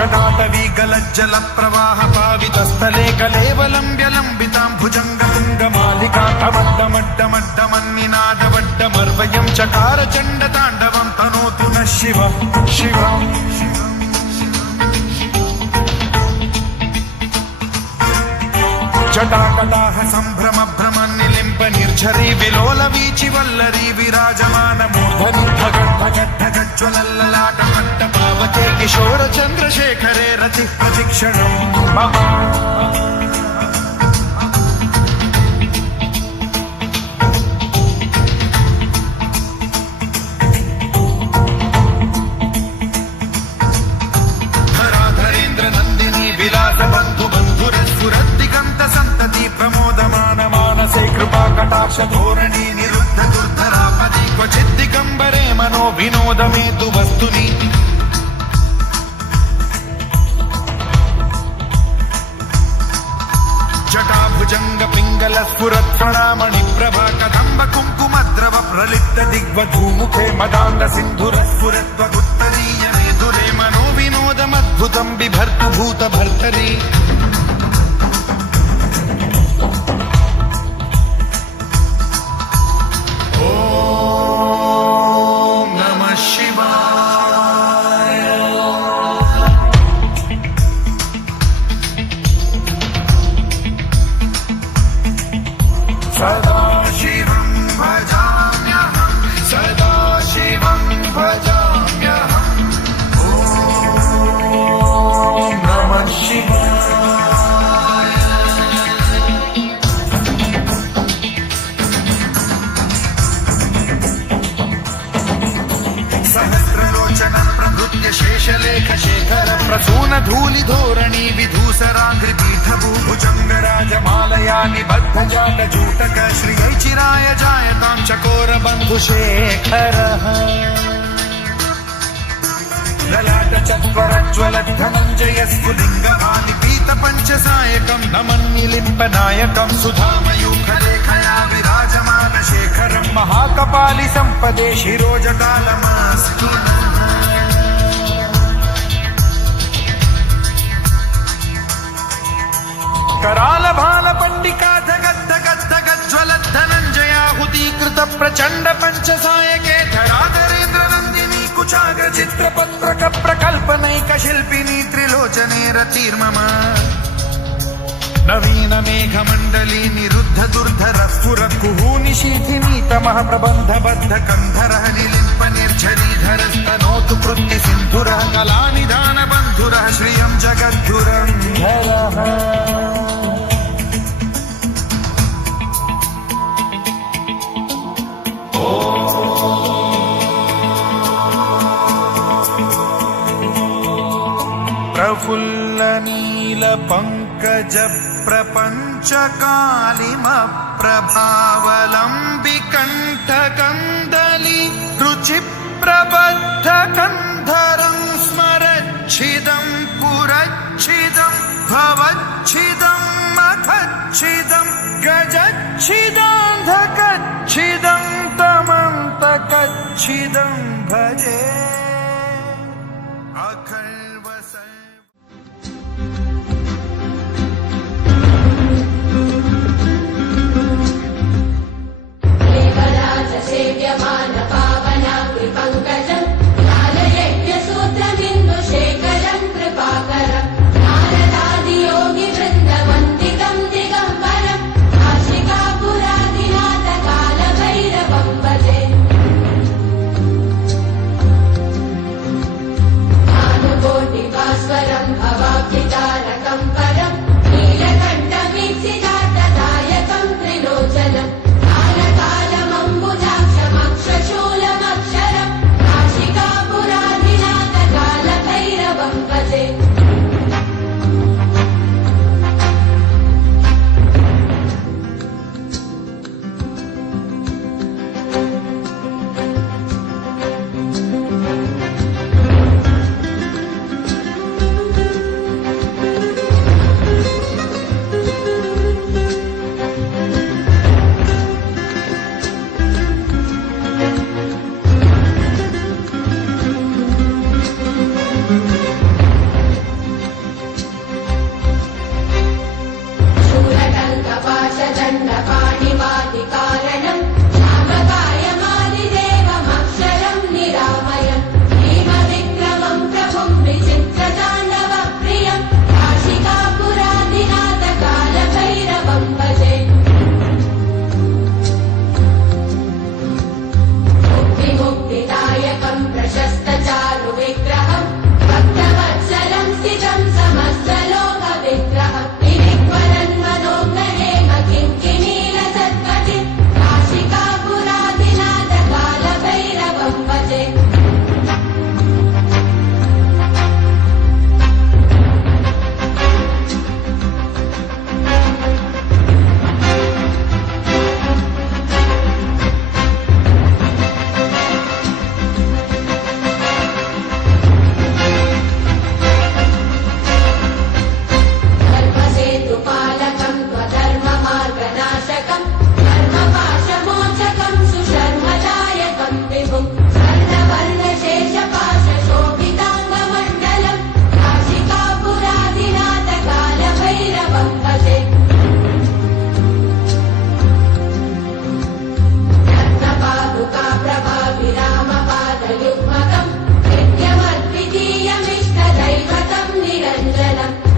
जटाटवीगलज्जल प्रवाह पावितस्थले कलेवलम्ब्य लम्बितां भुजङ्गतुङ्गमालिकाटमड्डमड्डमड्डमन्निनादवड्डमर्वयं चकार चण्डताण्डवं तनोतु नः शिवः शिवः जटाकटाह सम्भ्रम भ्रमन्निलिम्ब निर्झरी विलोल वीचि वल्लरी विराजमान मूर्धनि धगद्धगद्धगज्ज्वलल्ललाट मट्टपावके किशोर चन्द्रशेखरे रतिः प्रतिक्षणम् मम धराधरेन्द्र नन्दिनी विलास बन्धु बन्धुरस्फुरद्दिगन्त सन्तति प्रमोदमान मानसे कृपा कटाक्ष धोरणी निरुद्ध दुर्धरापदि क्वचिद्दिगम्बरे मनो विनोदमेतु वस्तुनि जटाभुजंग पिंगल स्फुरत् प्रणामणि प्रभा कदम्ब कुङ्कुमद्रव प्रलिप्त दिग्वधूमुखे मदान्ध सिन्धुर स्फुरत्वगुत्तरीय मेधुरे मनो विनोदमद्भुतं बिभर्तु भूत भर्तरि ॐ नमः शिवाय सदा शिवं भजाम्यहं सदा शिवं भजाम्यहं ॐ नमः शिवाय सहस्रलोचन प्रभृत्य शेषलेख शेखर प्रसून धूलि धोरणी विधूसराङ्घ्रि पीठभूभुजङ्गराजमालया निबद्ध जालजूटक श्रियैचिराय जायतां चकोर बन्धुशेखरः ललाट चत्वरज्ज्वल धनञ्जय स्फुलिङ्गभानि पीत पञ्चसायकं नमन्निलिम्पनायकं सुधामयूखलेखया विराजमान शेखरं महाकपालि सम्पदे शिरोजटालमस्तु कराल भाल पंडिका धगद्धगद्धगज्ज्वल धनञ्जयाहुतीकृत प्रचण्ड पञ्चसायके धराधरेन्द्र नन्दिनी कुचाग्र चित्रपत्रक प्रकल्पनैक शिल्पिनी त्रिलोचने रतिर्मम नवीन मेघमण्डली निरुद्ध दुर्धर स्फुर कुहूनिशीथिनी तमः प्रबन्ध बद्ध कन्धरः निलिम्प निर्झरीधरस्तनोतु कृत्ति सिन्धुरः कलानिधान बन्धुरः श्रियं जगद्धुरन्धरः प्रफुल्ल नील पंकज प्रपंच कालिम प्रभावलंबि कंठ कंदली रुचि प्रबद्ध कंधरं स्मरच्छिदं पुरच्छिदं भवच्छिदं मखच्छिदं गजच्छिदान्धकच्छिदं तमन्तकच्छिदं भजे सेव्यमान पावनाग्रि पंकजं ज्ञानयज्ञसूत्रमिन्दुशेखरं कृपाकरं नारदादि योगि वृन्दवन्दितं दिगम्बरं काशिकापुरादिनाथ कालभैरवं भजे भानुकोटिभास्वरं भवाब्धितारकं परं नीलकण्ठवीक्षितार्थदायकं त्रिलोचनम् शूलमक्षरं काशिकापुरादिनाथ कालभैरवं भजे कालभैरवमण्डलम्